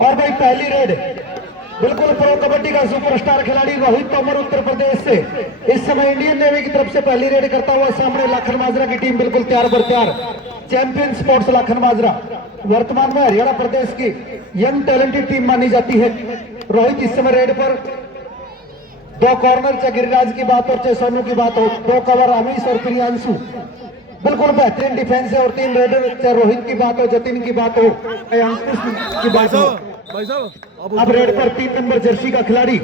और भाई पहली रेड बिल्कुल प्रो कबड्डी का सुपरस्टार खिलाड़ी रोहित तोमर उत्तर प्रदेश से इस समय इंडियन नेवी की तरफ से पहली रेड करता हुआ सामने लाखन माजरा की टीम बिल्कुल तैयार बर तैयार। चैंपियन स्पोर्ट्स लाखन माजरा वर्तमान में हरियाणा प्रदेश की यंग टैलेंटेड टीम मानी जाती है। रोहित इस समय रेड पर 2 कॉर्नर चाहे गिरिराज की बात हो चाहे सोनू की बात हो, 2 कवर अमीश और प्रियांशु बिल्कुल बेहतरीन डिफेंस है। और 3 रेडर चाहे रोहित की बात हो, जतिन की बात हो, अंकुश की बात हो। अब रेड पर 3 नंबर जर्सी का खिलाड़ी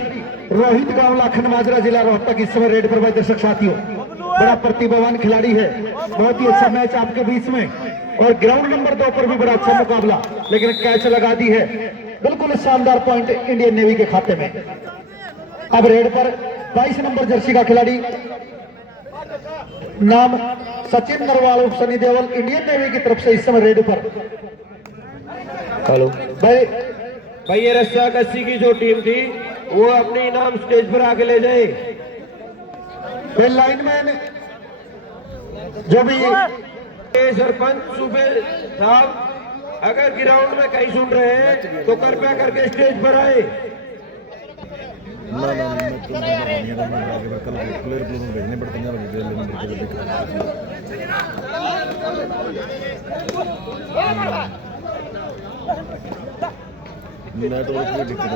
रोहित गांव लाखन माजरा जिला रोहतक इस समय रेड पर भाई दर्शक साथियों बड़ा प्रतिभावान खिलाड़ी है। बहुत ही अच्छा मैच आपके बीच में और ग्राउंड नंबर 2 पर भी बड़ा अच्छा मुकाबला, लेकिन कैच लगा दी है बिल्कुल शानदार पॉइंट इंडियन नेवी के खाते में। अब रेड पर 22 नंबर जर्सी का खिलाड़ी नाम सचिन नरवाल उर्फ सनी देवल इंडियन नेवी की तरफ से इस समय रेड पर। हेलो भाई ये रस्सा कस्सी की जो टीम थी वो अपने इनाम स्टेज पर आके ले जाए। लाइनमैन जो भी सरपंच सूबे साहब अगर ग्राउंड में कहीं सुन रहे हैं तो कृपया करके स्टेज पर आए। भेजने पड़ते नेटवर्क की दिक्कत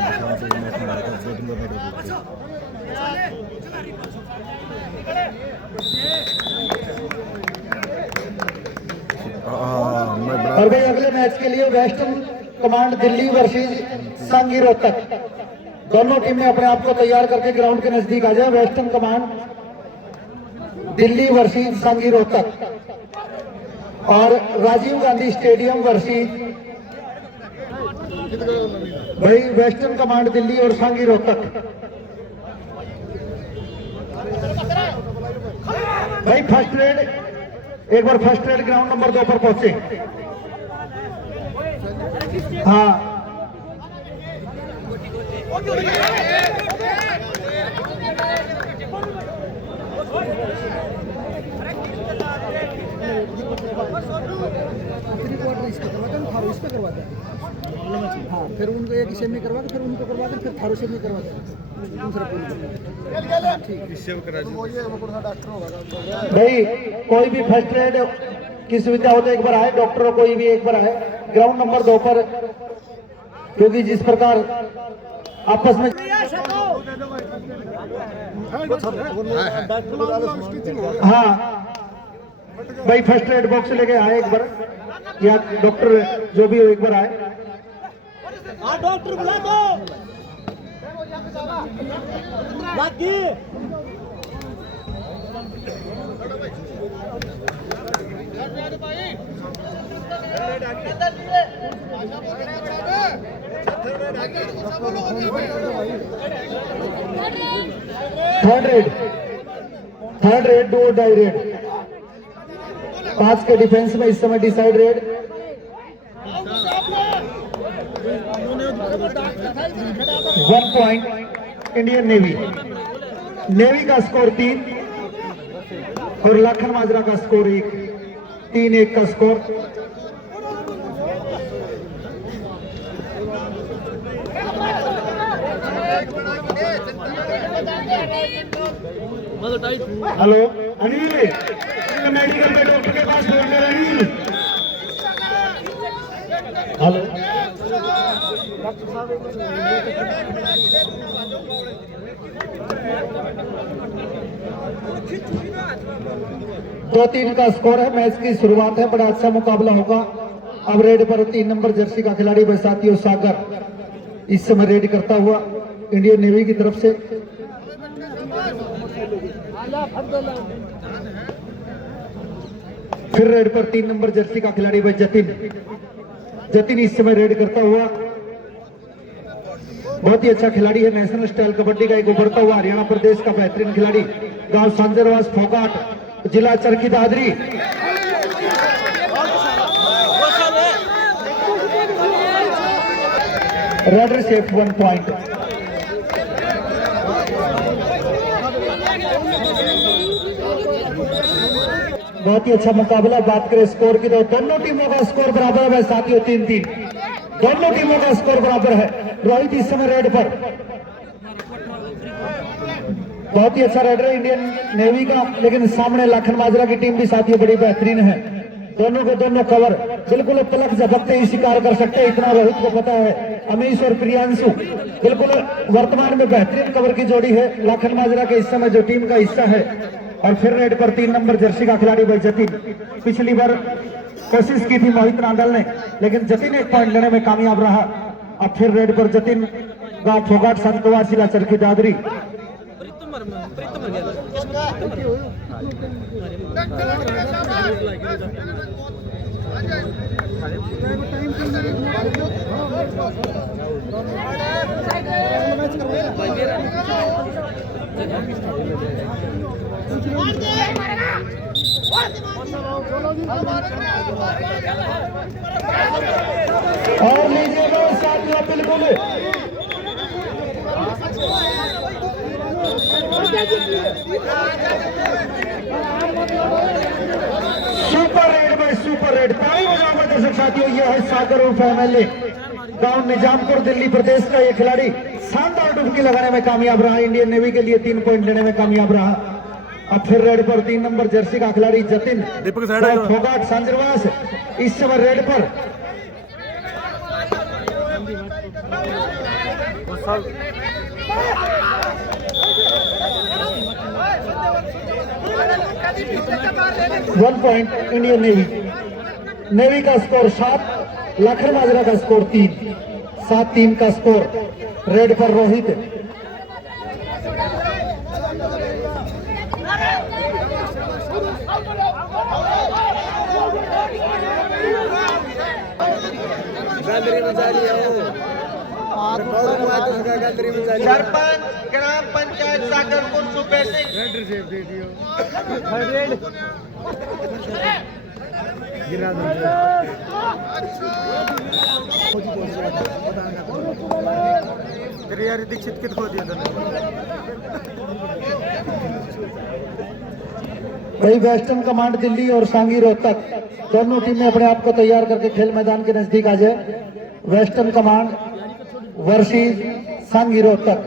और भाई अगले मैच के लिए वेस्टर्न कमांड दिल्ली वर्सेज संघी रोहतक दोनों टीमें अपने आप को तैयार करके ग्राउंड के नजदीक आ जाए। वेस्टर्न कमांड दिल्ली वर्सेज संघी रोहतक और राजीव गांधी स्टेडियम वर्सेज भाई वेस्टर्न कमांड दिल्ली और सांगी रोहतक। भाई फर्स्ट रेड एक बार फर्स्ट रेड ग्राउंड नंबर 2 पर पहुंचे। हाँ हाँ फिर उनको एक सेमी करवा के फिर उनको करवा के फिर थारो सेमी करवा के भाई कोई भी फर्स्ट रेड की सुविधा हो तो एक बार आए, डॉक्टर कोई भी एक बार आए ग्राउंड नंबर 2 पर, क्योंकि जिस प्रकार आपस में हाँ भाई फर्स्ट एड बॉक्स लेके आए एक बार या डॉक्टर जो भी हो एक बार आए। डॉक्टर बुला दो बाकी थर्ड रेड 2 डाई रेड 5 के डिफेंस में इस समय decide red. 1 point Indian navy का स्कोर 3 और लाखन माजरा का स्कोर 1, 3-1 का स्कोर। हेलो अनिल मेडिकल में डॉक्टर के पास बोल रहे अनिल। हेलो दो 3 का स्कोर है। मैच की शुरुआत है, बड़ा अच्छा मुकाबला होगा। अब रेड पर 3 नंबर जर्सी का खिलाड़ी बरसाती सागर इस समय रेड करता हुआ इंडियन नेवी की तरफ से। फिर रेड पर 3 नंबर जर्सी का खिलाड़ी भाई जतिन इस समय रेड करता हुआ। बहुत ही अच्छा खिलाड़ी है, नेशनल स्टाइल कबड्डी का एक उभरता हुआ हरियाणा प्रदेश का बेहतरीन खिलाड़ी, गांव सांजरवास फोगाट जिला Charkhi Dadri. Raider safe 1 point. बहुत ही अच्छा मुकाबला। बात करें स्कोर की तो दोनों टीमों का स्कोर बराबर है साथियों, 3-3। दोनों टीमों का स्कोर बराबर है। रोहित इस समय रेड पर, बहुत ही अच्छा रेडर है इंडियन नेवी का, लेकिन सामने लाखन माजरा की टीम भी साथियों बड़ी बेहतरीन है। दोनों के दोनों कवर बिल्कुल पलक झपकते ही शिकार कर सकते हैं, इतना रोहित को पता है। अमीश और प्रियांशु बिल्कुल वर्तमान में बेहतरीन कवर की जोड़ी है लाखन माजरा के इस समय जो टीम का हिस्सा है। और फिर रेड पर 3 नंबर जर्सी का खिलाड़ी भाई जतिन। पिछली बार कोशिश की थी मोहित नांदल ने, लेकिन जतिन 1 पॉइंट लेने में कामयाब रहा। अब फिर रेड पर जतिन गांव फोगाट संतवार जिला चरखी दादरी। और लीजिएगा साथियों बिल्कुल सुपर रेड में सुपर रेड ताली बजाओ दर्शक साथियों। यह है सागर उर्फ एमएलए गांव निजामपुर दिल्ली प्रदेश का ये खिलाड़ी शानदार डुबकी लगाने में कामयाब रहा, इंडियन नेवी के लिए 3 पॉइंट लेने में कामयाब रहा। अब फिर रेड पर 3 नंबर जर्सी का खिलाड़ी जतिन फोगाट सांजरवास इस समय रेड पर। वन पॉइंट इंडियन नेवी का स्कोर 7, लाखन माजरा का स्कोर 3, 7-3 का स्कोर रेड पर रोहित। सरपंच ग्राम पंचायत सागरपुर सूबे से दीक्षित कित खो दिया भाई वेस्टर्न कमांड दिल्ली और सांगी रोहतक दोनों टीमें अपने आप को तैयार करके खेल मैदान के नजदीक आ जाए। वेस्टर्न कमांड वर्सेस सांगी रोहतक।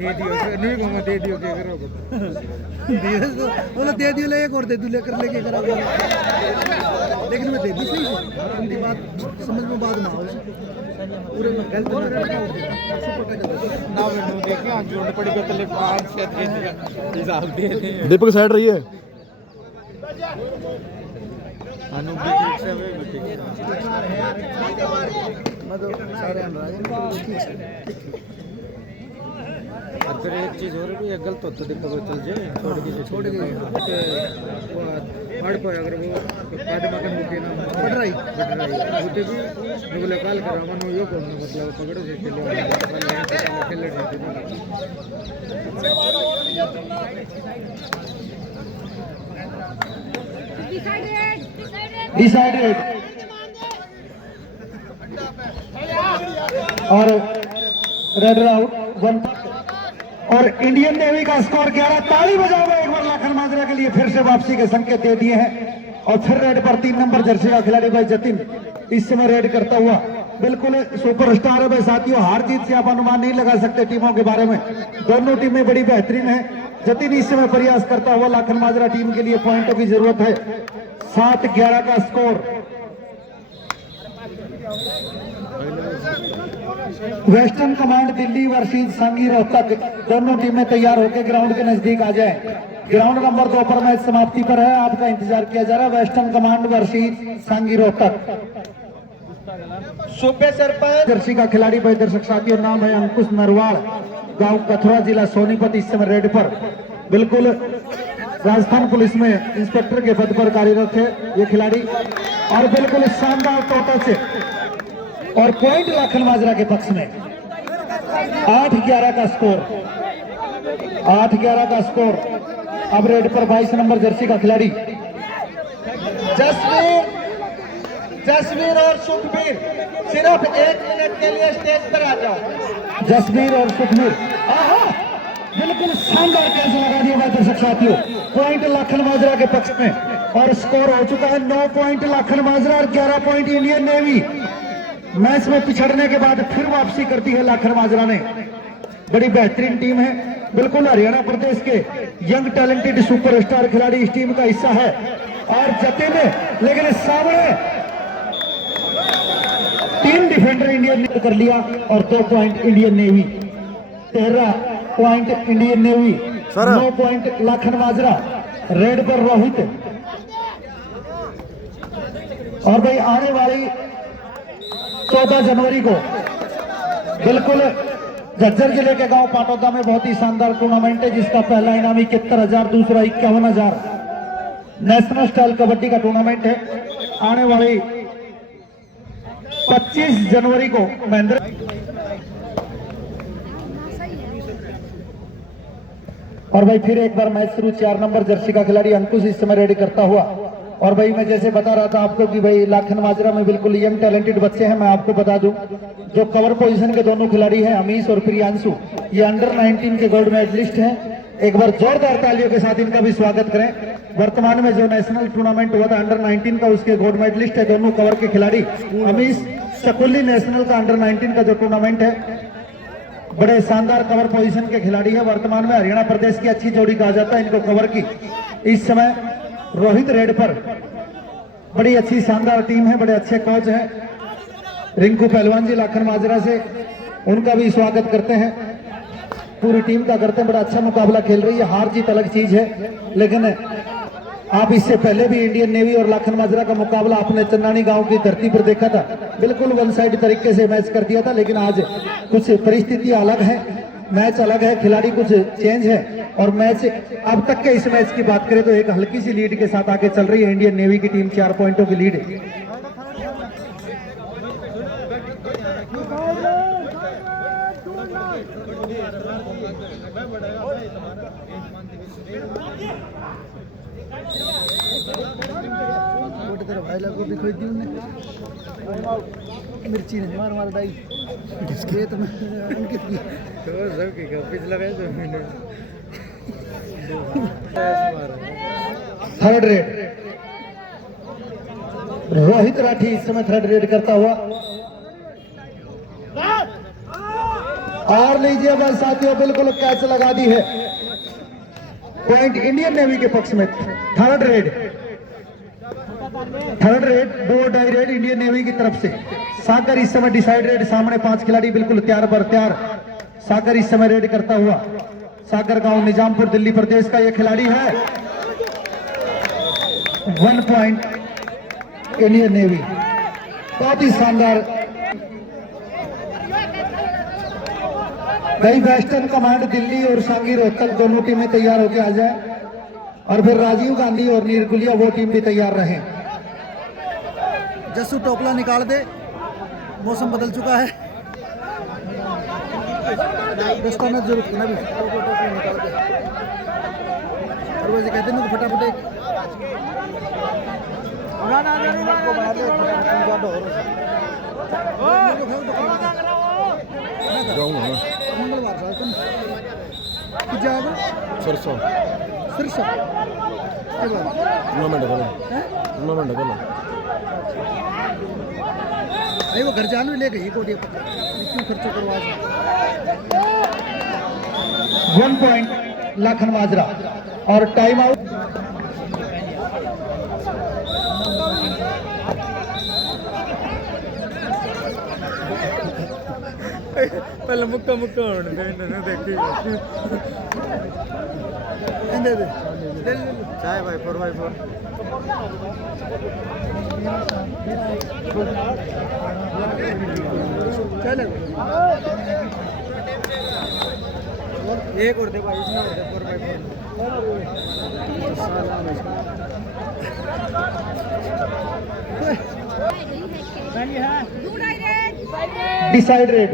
दे दियो नहीं कहूँगा दे दियो क्या करोगे बोला दे दियो ले एक और दे दो लेकर लेके करोगे लेकिन मैं दे दी सही उनकी बात समझ में बाद में आओ पूरे में गलत ना मैं देखे आज जोड़ पड़ी को तले 5 से दे दिया हिसाब दे दे दीपक साइड रही है अनुदीप से वे मतलब सारे अनुराग अगर एक चीज हो रही है गलत होता देखो वो चल जाए छोड़ के वो हड़ पर अगर वो पाद मकन होते ना बढ़ रही होते भी बोले कॉल कर मन यो को मतलब पकड़ो से खेल डिसाइडेड और रेड आउट 1 और इंडियन नेवी का स्कोर 11। ताली बजाओगे एक बार लाखन माजरा के लिए, फिर से वापसी के संकेत दे दिए हैं। और फिर रेड पर 3 नंबर जर्सी का खिलाड़ी भाई जतिन इस समय रेड करता हुआ बिल्कुल सुपरस्टार है भाई साथियों। हार जीत से आप अनुमान नहीं लगा सकते टीमों के बारे में, दोनों टीमें बड़ी बेहतरीन है। जतिन इस समय प्रयास करता हुआ लाखन माजरा टीम के लिए पॉइंटों की जरूरत है। 7-11 का score. Western command Delhi versus सांगी रोहतक दोनों टीमें तैयार होकर ग्राउंड के नजदीक आ जाएं। ग्राउंड नंबर 2 पर मैच समाप्ति पर है, आपका इंतजार किया जा रहा है। वेस्टर्न कमांड वर्सेस सांगी रोहतक। सूबे सरपंच जर्सी का खिलाड़ी भाई दर्शक साथियों नाम है अंकुश नरवाल, गांव कथुआ जिला सोनीपत इस समय रेड पर। बिल्कुल राजस्थान पुलिस में इंस्पेक्टर के पद पर कार्यरत है ये खिलाड़ी और बिल्कुल शानदार टोटल से और पॉइंट लाखन माजरा के पक्ष में। 8-11 का स्कोर, 8-11 का स्कोर। अब रेड पर 22 नंबर जर्सी का खिलाड़ी जसवीर और सुखबीर सिर्फ 1 मिनट के लिए स्टेज पर आ जाओ। जसवीर और सुखबीर बिल्कुल शानदार कैच लगा दिया भाई दर्शक साथियों। पॉइंट लाखन माजरा के पक्ष में और स्कोर हो चुका है 9 पॉइंट लाखन माजरा और 11 पॉइंट इंडियन नेवी। मैच में पिछड़ने के बाद फिर वापसी करती है लाखन माजरा ने। बड़ी बेहतरीन टीम है, बिल्कुल हरियाणा प्रदेश के यंग टैलेंटेड सुपरस्टार खिलाड़ी इस टीम का हिस्सा है। और जते में लेकिन सामने 3 डिफेंडर इंडियन ने कर लिया और 2 point Indian Navy. 13 point Indian Navy, 9 point Lakhan Majra. Raid पर रोहित। और भाई आने वाली 14 जनवरी को बिल्कुल झज्जर जिले के गांव पाटौदा में बहुत ही शानदार टूर्नामेंट है, जिसका पहला इनाम 71,000, दूसरा 51,000 नेशनल स्टाइल कबड्डी का टूर्नामेंट है। आने वाली 25 जनवरी को महेंद्र। और भाई फिर एक बार मैच शुरू। 4 नंबर जर्सी का खिलाड़ी अंकुश इस समय रेडी करता हुआ। और भाई मैं जैसे बता रहा था आपको कि भाई लाखन माजरा में बिल्कुल यंग टैलेंटेड बच्चे हैं। मैं आपको बता दूं जो कवर पोजीशन के दोनों खिलाड़ी हैं अमीश और प्रियांशु, ये अंडर 19 के गोल्ड मेडलिस्ट हैं। एक बार जोरदार तालियों के साथ इनका भी स्वागत करें। वर्तमान में जो नेशनल टूर्नामेंट हुआ था अंडर 19 का, उसके गोल्ड मेडलिस्ट है दोनों कवर के खिलाड़ी। अमीश सकुल्ली नेशनल का अंडर 19 का जो टूर्नामेंट है, बड़े शानदार कवर पोजीशन के खिलाड़ी है। वर्तमान में हरियाणा प्रदेश की अच्छी जोड़ी कहा जाता है इनको कवर की। इस समय रोहित रेड पर, बड़ी अच्छी शानदार टीम है, बड़े अच्छे कोच हैं रिंकू पहलवान जी लाखन माजरा से, उनका भी स्वागत करते हैं। पूरी टीम का करते हैं, बड़ा अच्छा मुकाबला खेल रही है। हार जीत अलग चीज है, लेकिन आप इससे पहले भी इंडियन नेवी और लाखन माजरा का मुकाबला आपने चन्नानी गांव की धरती पर देखा था। बिल्कुल वन साइड तरीके से मैच कर दिया था, लेकिन आज कुछ परिस्थिति अलग है, मैच अलग है, खिलाड़ी कुछ चेंज है। और मैच अब तक के इस मैच की बात करें तो एक हल्की सी लीड के साथ आगे चल रही है इंडियन नेवी की टीम, 4 पॉइंटों की लीड। को भी खरीदी उन्हें मिर्ची ने मार मार डाई खेत में अंकित की पिछला थर्ड रेड रोहित राठी इस समय थर्ड रेड करता हुआ। और लीजिए बस साथियों, बिल्कुल कैच लगा दी है। पॉइंट इंडियन नेवी के पक्ष में। Third raid 2 die raid Indian navy की तरफ से। सागर इस समय डिसाइड रेड, सामने 5 खिलाड़ी बिल्कुल तैयार पर तैयार। सागर इस समय रेड करता हुआ। सागर गांव निजामपुर दिल्ली प्रदेश का यह खिलाड़ी है। 1 पॉइंट इंडियन नेवी, बहुत ही शानदार। भाई वेस्टर्न कमांड दिल्ली और सांगी रोहतक दोनों टीमें तैयार होकर आ जाए, और फिर राजीव गांधी और नीरगुलिया वो टीम भी तैयार रहे। जस्सू टोपला निकाल दे, मौसम बदल चुका है। दस्ताना जरूरत है ना भी, टोपला निकाल दे। और वैसे कहते हैं फटाफट एक मंगलवार सरसों सिरसा टूर्नामेंट अरे वो घर जाने ले गई कोटिया पक्का, क्यों खर्चा करवा। 1 पॉइंट लाखन माजरा और टाइम आउट। पहले मुक्का देखी चाय भाई 4x4 चल एक और दे भाई, इसमें और दे 4x4 डिसाइड रेड।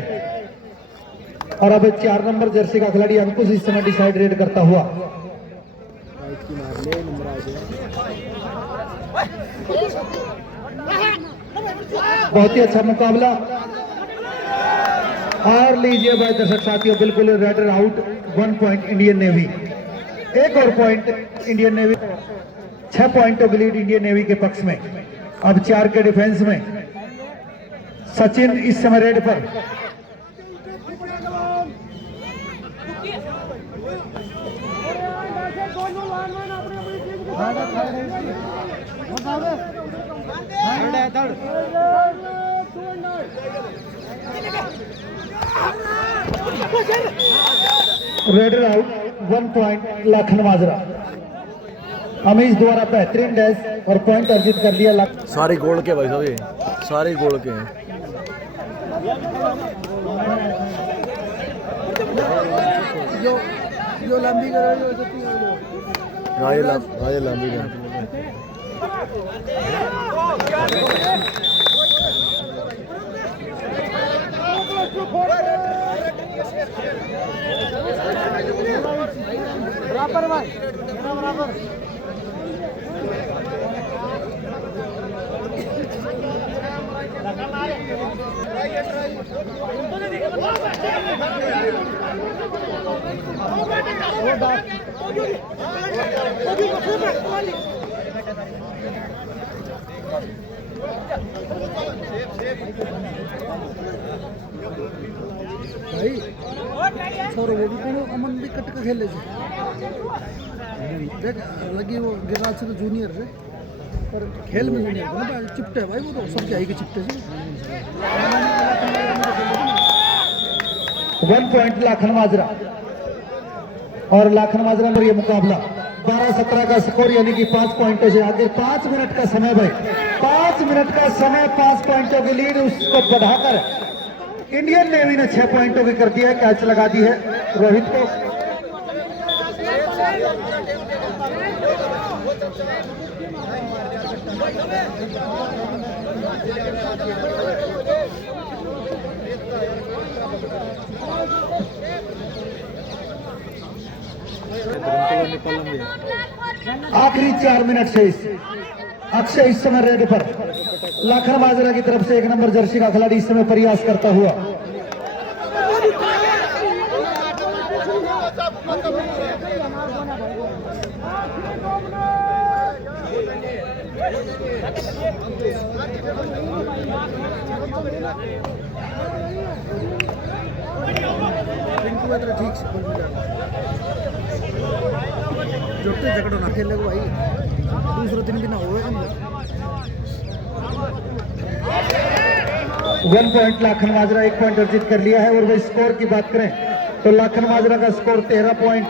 और अब 4 नंबर जर्सी का खिलाड़ी अंकुश इस समय डिसाइड रेड करता हुआ। बहुत ही अच्छा मुकाबला। और लीजिए भाई दर्शक साथियों, बिल्कुल raider out, 1 point Indian navy. एक और पॉइंट इंडियन नेवी, 6 पॉइंटों की लीड इंडियन नेवी के पक्ष में। अब 4 के डिफेंस में सचिन इस समय रेड पर। रेडर आउट, 1 पॉइंट लाखन माजरा। अमीश द्वारा बेहतरीन डैश और पॉइंट अर्जित कर लिया। सारे गोल के भाई साहब, ये सारे गोल के हैं। जो लंबी कर ये लंबी है। बराबर भाई, बराबर। भाई छोरो वो भी कोनो अमन भी कट के खेले छे। देख लगी वो गिराज से तो जूनियर है, पर खेल में जूनियर है ना भाई, चिपटे भाई वो तो सब क्या ही के चिपटे से। 1 पॉइंट लाखन माजरा। और लाखन माजरा में ये मुकाबला 12-17 का स्कोर, यानी कि 5 पॉइंटों से आगे। 5 मिनट का समय भाई, 5 मिनट का समय, 5 पॉइंटों की लीड उसको बढ़ाकर इंडियन नेवी ने 6 पॉइंटों की कर दिया है। कैच लगा दी है रोहित को। आखिरी 4 मिनट से अक्षय इस समय रेड पर। लाखन माजरा की तरफ से 1 नंबर जर्सी का खिलाड़ी इस समय प्रयास करता हुआ। ठीक से जोटे झगड़ो ना खेले भाई, दूसरा दिन भी ना हो। 1 पॉइंट लाखन माजरा, 1 पॉइंट अर्जित कर लिया है। और वही स्कोर की बात करें तो लाखन माजरा का स्कोर 13 पॉइंट,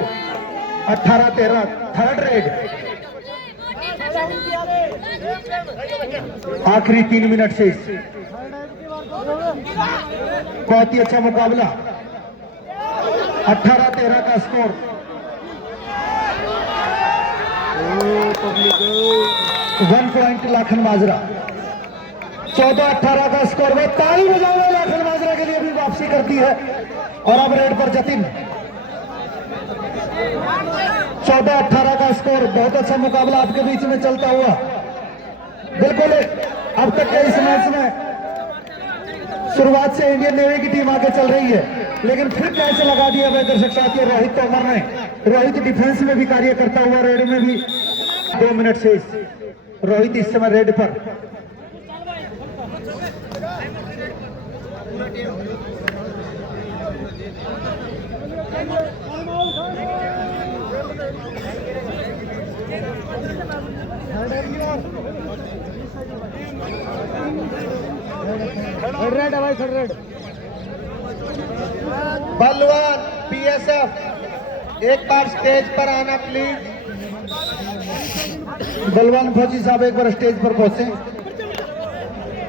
18-13, थर्ड रेड। आखिरी 3 मिनट से बहुत ही अच्छा मुकाबला, 18-13 का स्कोर। 1 पॉइंट लाखन माजरा, 14-18 का स्कोर। वो ताली बजाओ लाखन माजरा के लिए भी वापसी करती है। और अब रेड पर जतिन। 14-18 का स्कोर, बहुत अच्छा मुकाबला आपके बीच में चलता हुआ। बिल्कुल अब तक के इस मैच में शुरुआत से इंडियन नेवी की टीम आगे चल रही है, लेकिन फिर कैसे लगा दिया भाई दर्शक साथियों रोहित तोमर ने। रोहित डिफेंस में भी कार्य करता हुआ, रेड में भी। 2 मिनट से रोहित इस समय रेड पर। रेड है भाई, रेड। बलवान पीएसएफ एक बार स्टेज पर आना प्लीज। बलवान फौजी साहब एक बार स्टेज पर पहुंचे।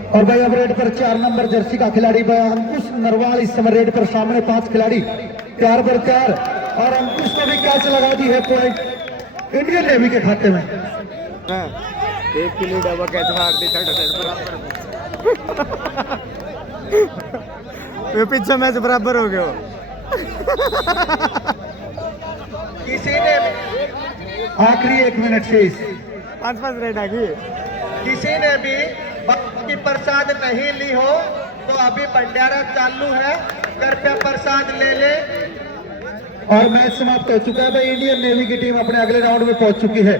और भाई अब रेड पर 4 नंबर जर्सी का खिलाड़ी भाई अंकुश नरवाल इस समय रेड पर। सामने 5 खिलाड़ी, 4 पर 4। और अंकुश को भी कैच लगा दी है पॉइंट इंडियन नेवी के खाते में। एक किलो डबा कैच मार दी ये पीछे मैच बराबर हो गया। किसी ने आखिरी 1 मिनट से 5-5 रेड आ गई। किसी ने भी भक्त की प्रसाद नहीं ली हो तो अभी भंडारा चालू है, कृपया प्रसाद ले ले। और मैच समाप्त हो चुका है भाई। इंडियन नेवी की टीम अपने अगले राउंड में पहुंच चुकी है।